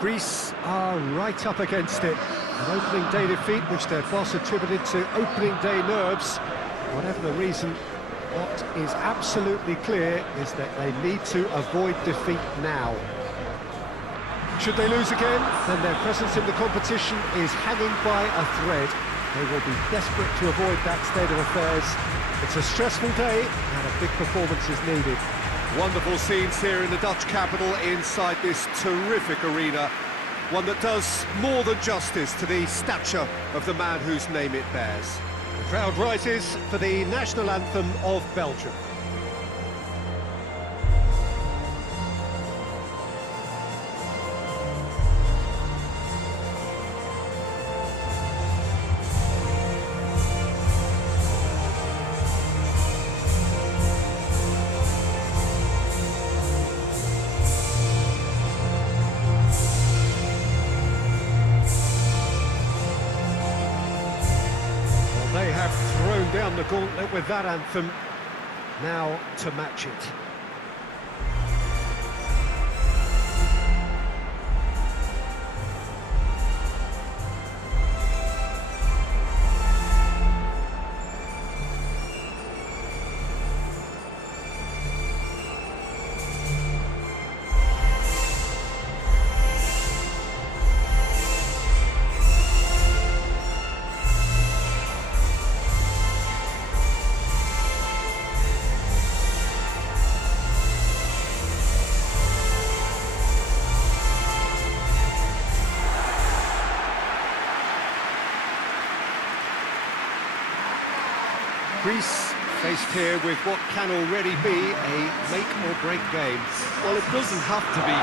Greece are right up against it. An opening day defeat which their boss attributed to opening day nerves. Whatever the reason, what is absolutely clear is that they need to avoid defeat now. Should they lose again, then their presence in the competition is hanging by a thread. They will be desperate to avoid that state of affairs. It's a stressful day and a big performance is needed. Wonderful scenes here in the Dutch capital inside this terrific arena. One that does more than justice to the stature of the man whose name it bears. The crowd rises for the national anthem of Belgium. They have thrown down the gauntlet with that anthem. Now to match it. Greece faced here with what can already be a make-or-break game. Well, it doesn't have to be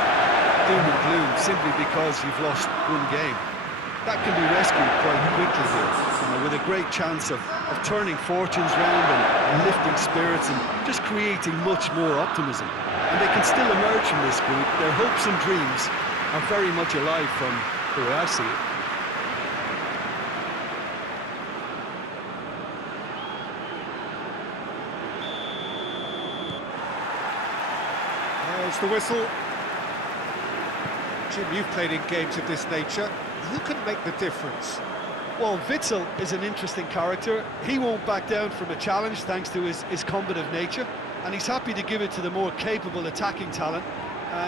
doom and gloom simply because you've lost one game. That can be rescued quite quickly here, with a great chance of turning fortunes round and lifting spirits and just creating much more optimism. And they can still emerge from this group. Their hopes and dreams are very much alive from the way I see it. There's the whistle. Jim, you've played in games of this nature. Who can make the difference? Well, Witsel is an interesting character. He won't back down from a challenge thanks to his combative nature, and he's happy to give it to the more capable attacking talent.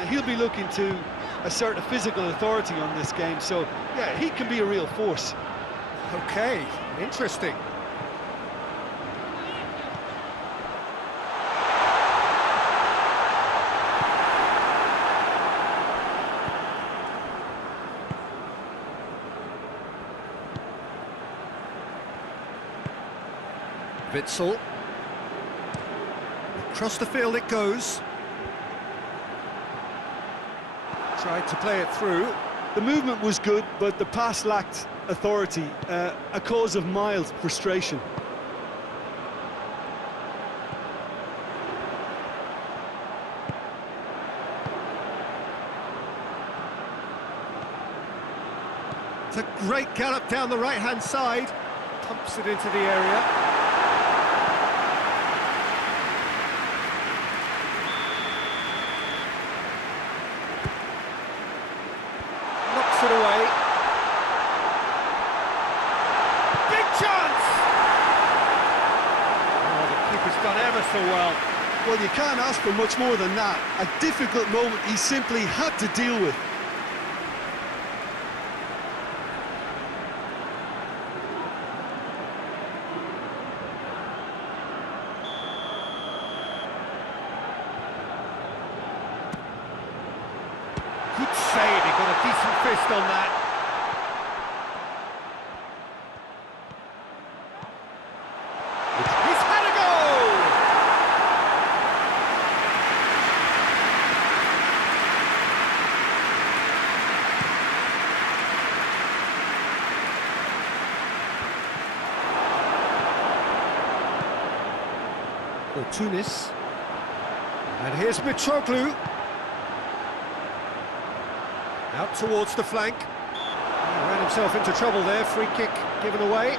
He'll be looking to assert a physical authority on this game, so yeah, he can be a real force. Okay, interesting. Witsel. Across the field it goes. Tried to play it through. The movement was good, but the pass lacked authority, a cause of mild frustration. It's a great gallop down the right-hand side. Pumps it into the area. It away. Big chance! Oh, the keeper's done ever so well. Well, you can't ask for much more than that. A difficult moment he simply had to deal with. Good save, he got a decent fist on that. He's had a goal! For Tunis. And here's Mitroglou. Out towards the flank. He ran himself into trouble there. Free kick given away.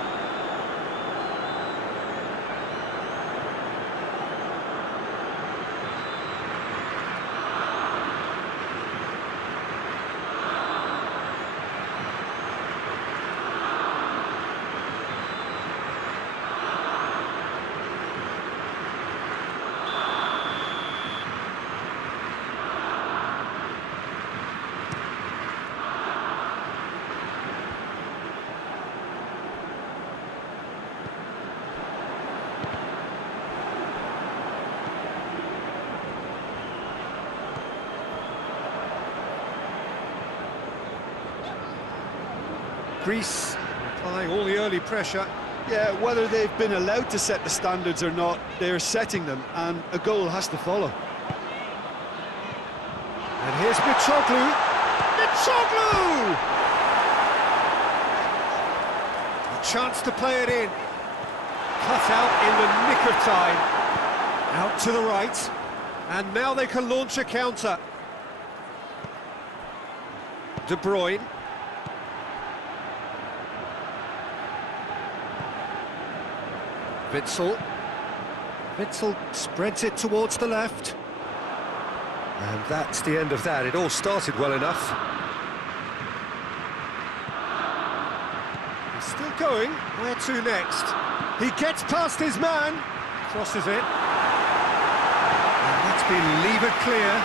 Greece applying all the early pressure. Yeah, whether they've been allowed to set the standards or not, they're setting them, and a goal has to follow. And here's Mitroglou. Mitroglou! A chance to play it in. Cut out in the nick of time. Out to the right. And now they can launch a counter. De Bruyne. Witsel. Witsel spreads it towards the left. And that's the end of that. It all started well enough. He's still going. Where to next? He gets past his man. Crosses it. And that's been levered clear.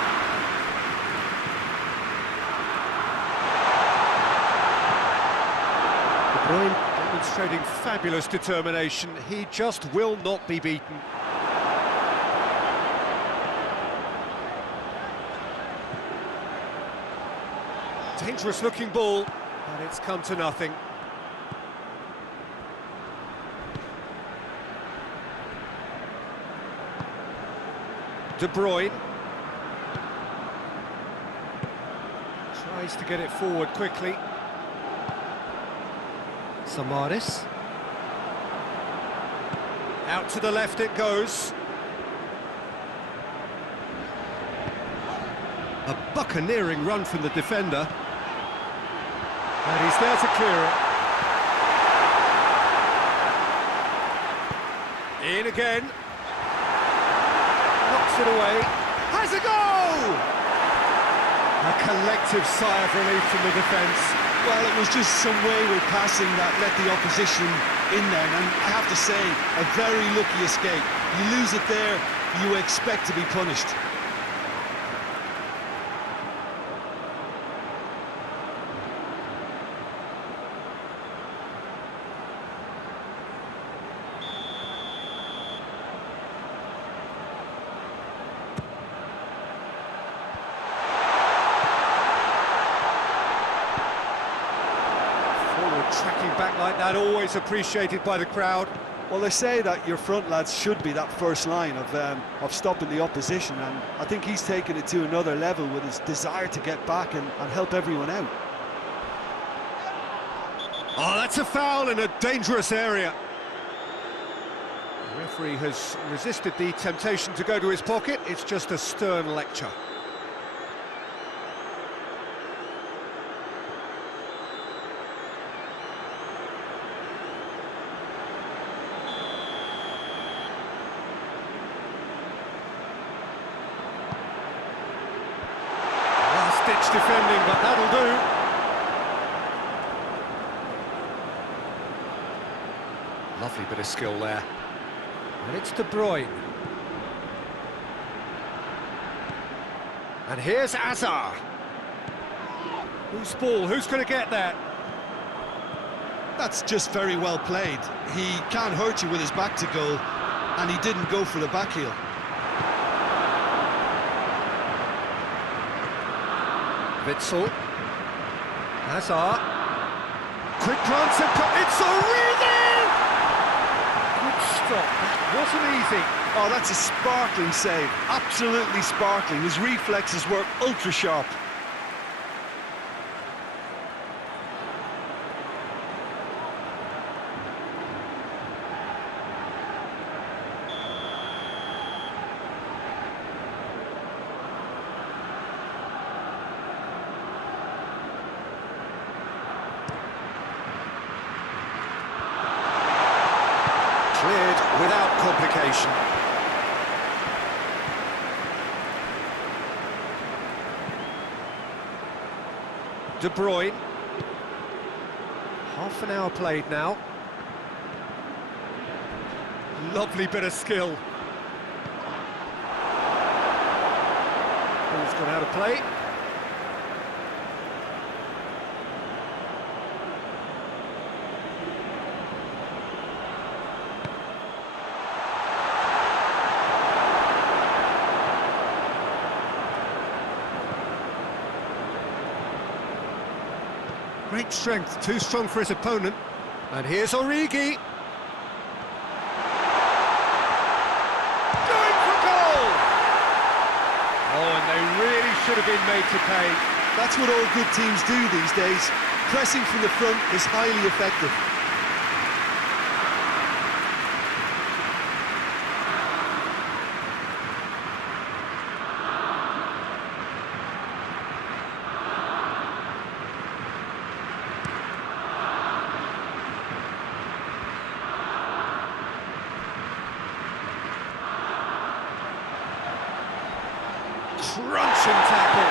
De Bruyne demonstrating fabulous determination. He just will not be beaten. Dangerous looking ball, but it's come to nothing. De Bruyne tries to get it forward quickly. Samaris. Out to the left it goes. A buccaneering run from the defender. And he's there to clear it. In again. Knocks it away. Has a goal! A collective sigh of relief from the defence. Well, it was just some wayward passing that let the opposition in there, and I have to say, a very lucky escape. You lose it there, you expect to be punished. Tracking back like that, always appreciated by the crowd. Well, they say that your front lads should be that first line of stopping the opposition, and I think he's taken it to another level with his desire to get back and help everyone out. Oh, that's a foul in a dangerous area. The referee has resisted the temptation to go to his pocket. It's just a stern lecture. Ditch defending, but that'll do. Lovely bit of skill there. And it's De Bruyne. And here's Azar. Whose ball? Who's going to get that? That's just very well played. He can't hurt you with his back to goal, and he didn't go for the back heel. Witsel. Hazard. Quick glance at it's Origi! Good stop. That wasn't easy. Oh, that's a sparkling save. Absolutely sparkling. His reflexes were ultra sharp. Cleared without complication. De Bruyne. Half an hour played now. Lovely bit of skill. Ball's gone out of play. Great strength, too strong for his opponent. And here's Origi. Going for goal! Oh, and they really should have been made to pay. That's what all good teams do these days. Pressing from the front is highly effective. Crunching tackle.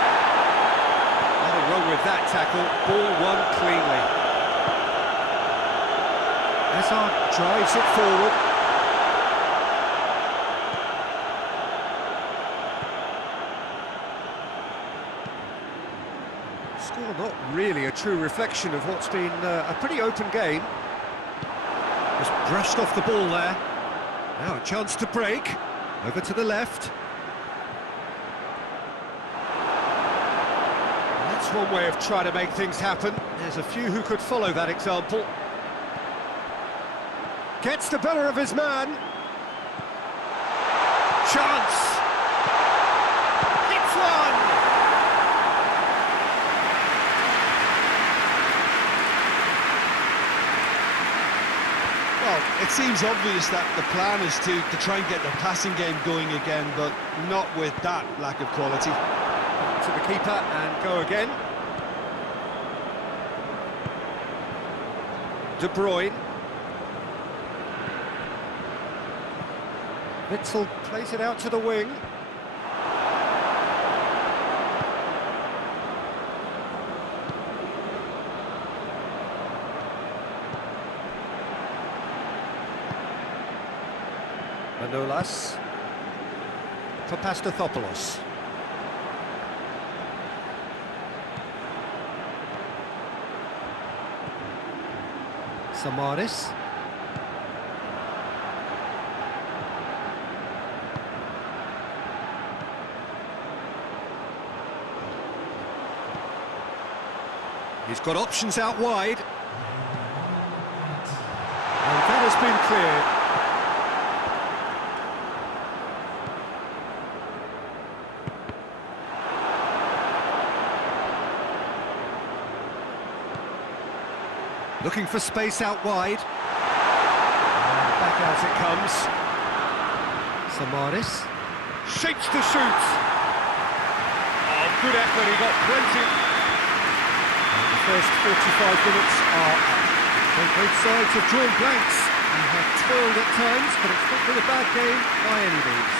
Nothing wrong with that tackle. Ball won cleanly. Hazard drives it forward. Score not really a true reflection of what's been a pretty open game. Just brushed off the ball there. Now a chance to break. Over to the left. That's one way of trying to make things happen. There's a few who could follow that example. Gets the better of his man. Chance! Hits one! Well, it seems obvious that the plan is to try and get the passing game going again, but not with that lack of quality. To the keeper and go again. De Bruyne. Witzel plays it out to the wing. Manolas for Pastathopoulos. Samaris. He's got options out wide. And that has been cleared. Looking for space out wide. And back out it comes. Samaris. Shapes to shoot. Oh, good effort, he got plenty. And the first 45 minutes are up. So both sides have drawn blanks and have toiled at times, but it's not been a bad game by any means.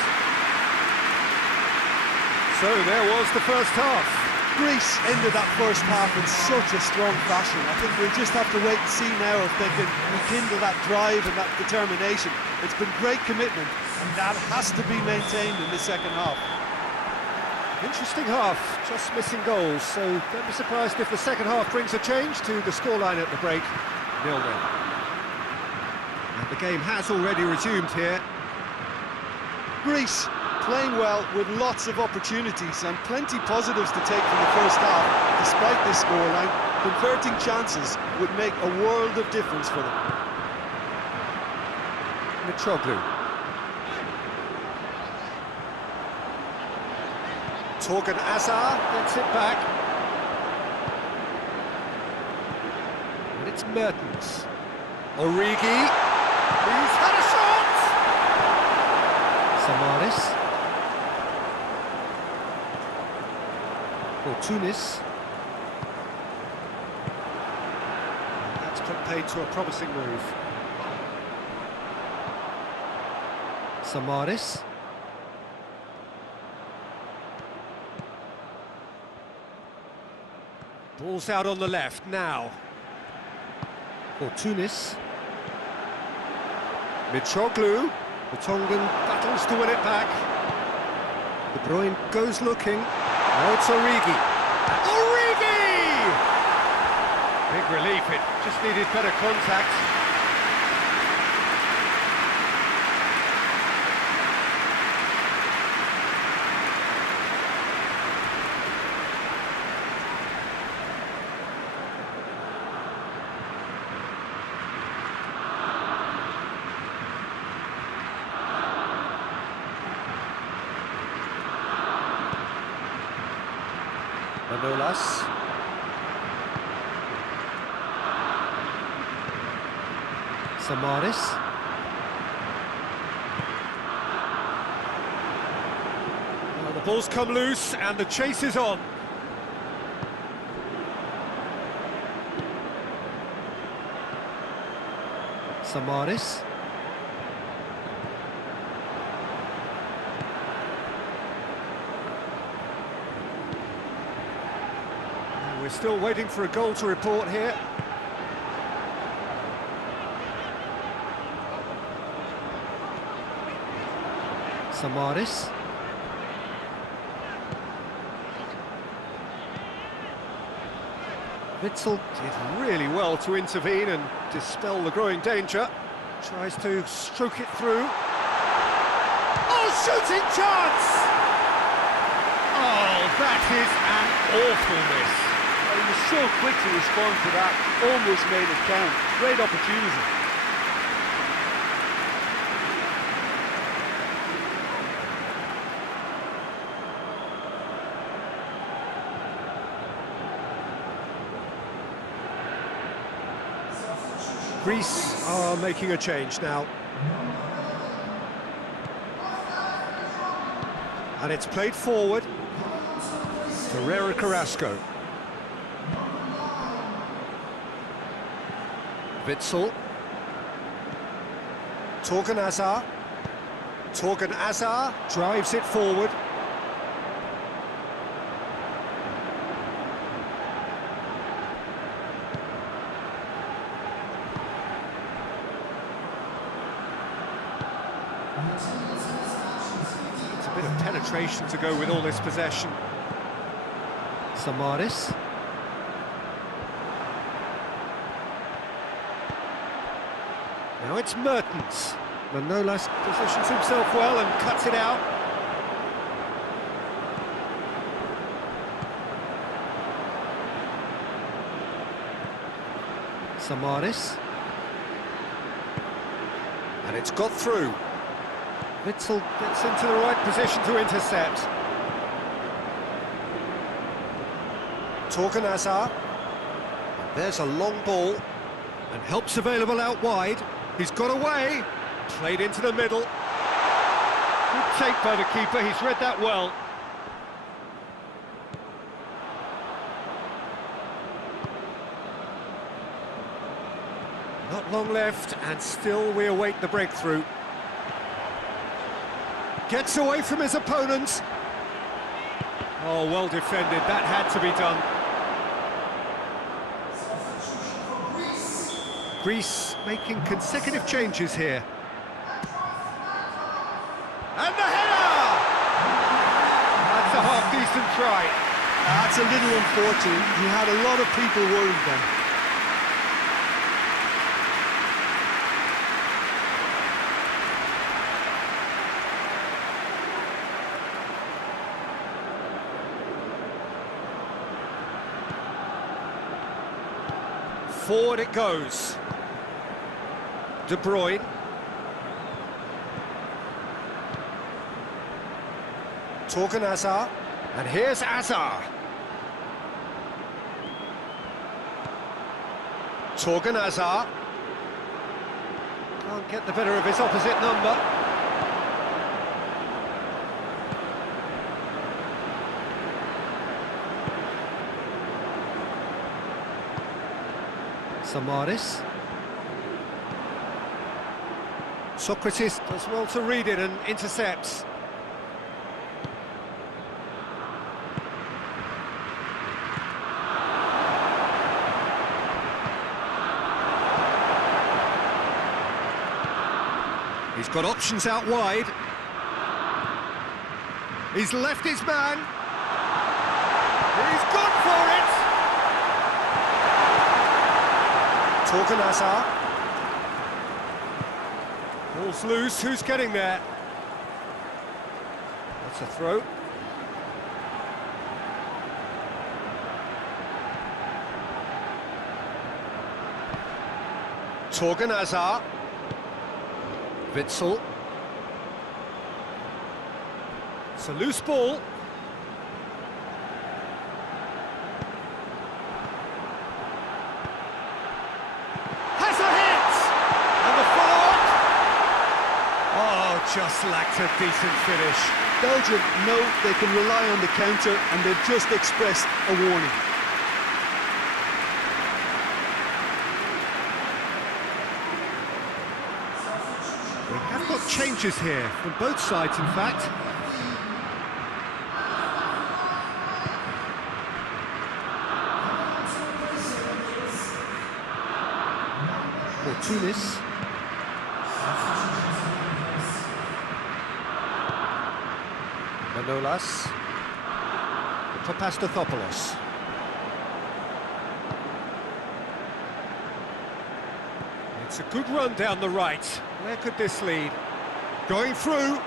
So there was the first half. Greece ended that first half in such a strong fashion. I think we'll just have to wait and see now if they can rekindle that drive and that determination. It's been great commitment, and that has to be maintained in the second half. Interesting half, just missing goals, so don't be surprised if the second half brings a change to the scoreline at the break. 0-0. And the game has already resumed here. Greece playing well with lots of opportunities and plenty positives to take from the first half. Despite this scoreline, converting chances would make a world of difference for them. Mitroglou. Torgan Hazard gets it back. And it's Mertens. Origi. He's had a shot! Samaris. For Tunis. That's played to a promising move. Samaris. Ball's out on the left now. For Tunis. Mitroglou. The Tongan battles to win it back. De Bruyne goes looking. Now it's Origi. Origi! Big relief, it just needed better contact. Manolas. Samaris. Well, the ball's come loose and the chase is on. Samaris. We're still waiting for a goal to report here. Samaris. Witsel did really well to intervene and dispel the growing danger. Tries to stroke it through. Oh, shooting chance! Oh, that is an awful miss. He was so quick to respond to that, almost made it count. Great opportunity. Greece are making a change now. And it's played forward. Ferreira Carrasco. Witsel. Torgan Hazard. Torgan Hazard drives it forward. It's a bit of penetration to go with all this possession. Samaris. Now it's Mertens. Manolas positions himself well and cuts it out. Samaris. And it's got through. Witsel. Gets into the right position to intercept. Torgan Hazard. There's a long ball. And help's available out wide. He's got away. Played into the middle. Good take by the keeper, he's read that well. Not long left, and still we await the breakthrough. Gets away from his opponents. Oh, well defended, that had to be done. Greece making consecutive changes here. And the header! That's a half-decent try. That's a little unfortunate. He had a lot of people worried then. Forward it goes. De Bruyne. Torgan Hazard. And here's Hazard. Torgan Hazard. Can't get the better of his opposite number. Samaris. Socrates does well to read it and intercepts. He's got options out wide. He's left his man. He's gone for it. Torgan Hazard. Ball's loose, who's getting there? That's a throw. Torgan Hazard. Witsel. It's a loose ball. just lacked a decent finish. Belgium know they can rely on the counter, and they've just expressed a warning. We have got changes here, from both sides in fact. For Tunis. Manolas. For Pastathopoulos. It's a good run down the right. Where could this lead? Going through.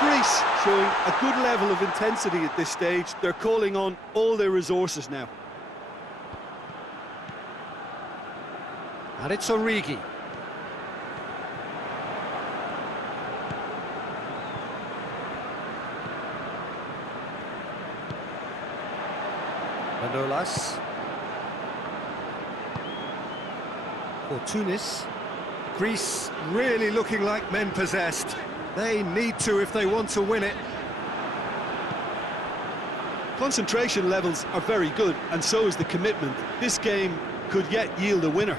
Greece showing a good level of intensity at this stage. They're calling on all their resources now. And it's Origi. Manolas. For Tunis. Greece really looking like men possessed. They need to if they want to win it. Concentration levels are very good, and so is the commitment. This game could yet yield a winner.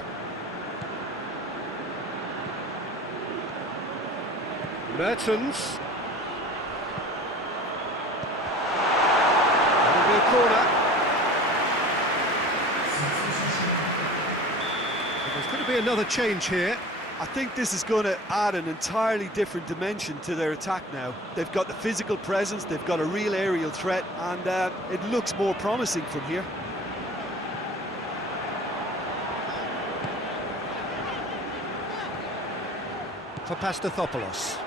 Mertens. That'll be a corner. There's going to be another change here. I think this is going to add an entirely different dimension to their attack now. They've got the physical presence, they've got a real aerial threat, and it looks more promising from here. For Pastathopoulos.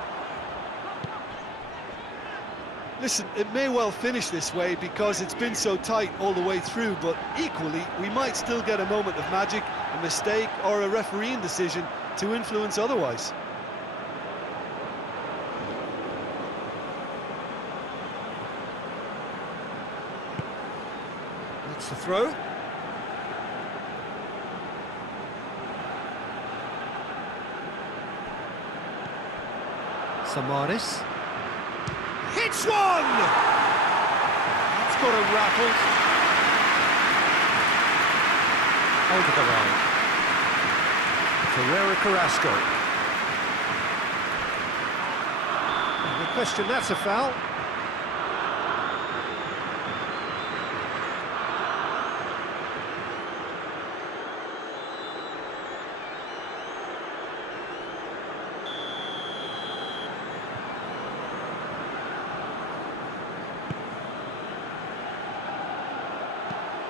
Listen, it may well finish this way because it's been so tight all the way through, but equally, we might still get a moment of magic, a mistake, or a refereeing decision to influence otherwise. That's the throw. Samaris. Hits one! That's got him rattled. Over the line. Ferreira Carrasco. No question, that's a foul.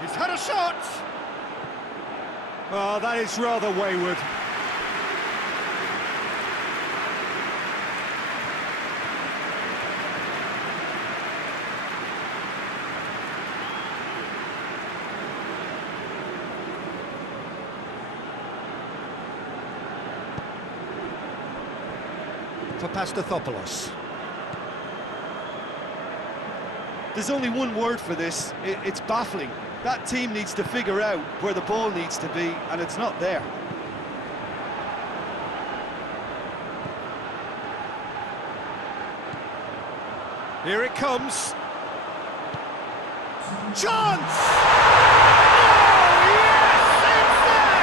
He's had a shot! Oh, that is rather wayward. For Pastathopoulos. There's only one word for this, it's baffling. That team needs to figure out where the ball needs to be, and it's not there. Here it comes. Chance! Oh, yes! It's there!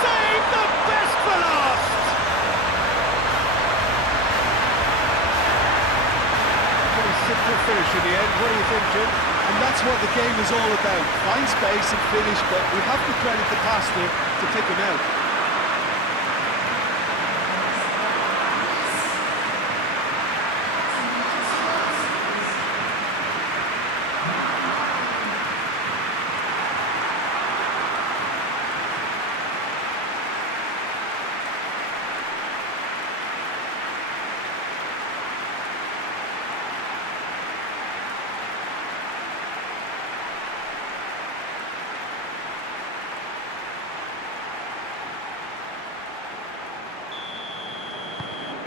Save the best for last! Pretty simple finish in the end. What do you think, Jim? And that's what the game is all about. Find space and finish, but we have to credit the passer to pick him out.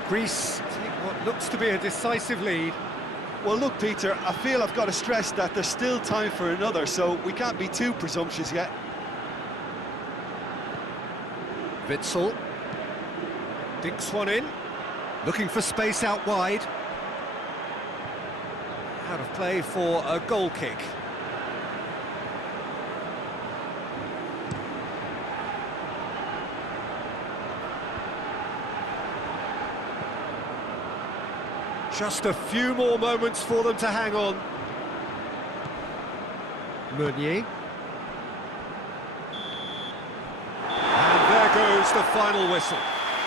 Greece take what looks to be a decisive lead. Well, look, Peter, I feel I've got to stress that there's still time for another, so we can't be too presumptuous yet. Witsel dinks one in. Looking for space out wide. Out of play for a goal kick. Just a few more moments for them to hang on. Meunier. And there goes the final whistle.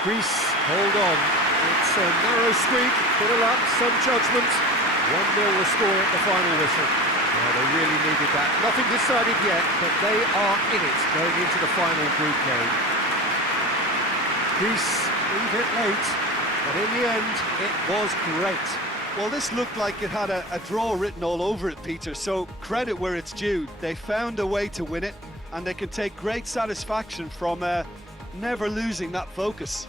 Greece, hold on. It's a narrow squeak, bit of luck, some judgment. 1-0 the score at the final whistle. Yeah, they really needed that. Nothing decided yet, but they are in it going into the final group game. Greece leave it late, but in the end, it was great. Well, this looked like it had a draw written all over it, Peter, so credit where it's due. They found a way to win it, and they can take great satisfaction from never losing that focus.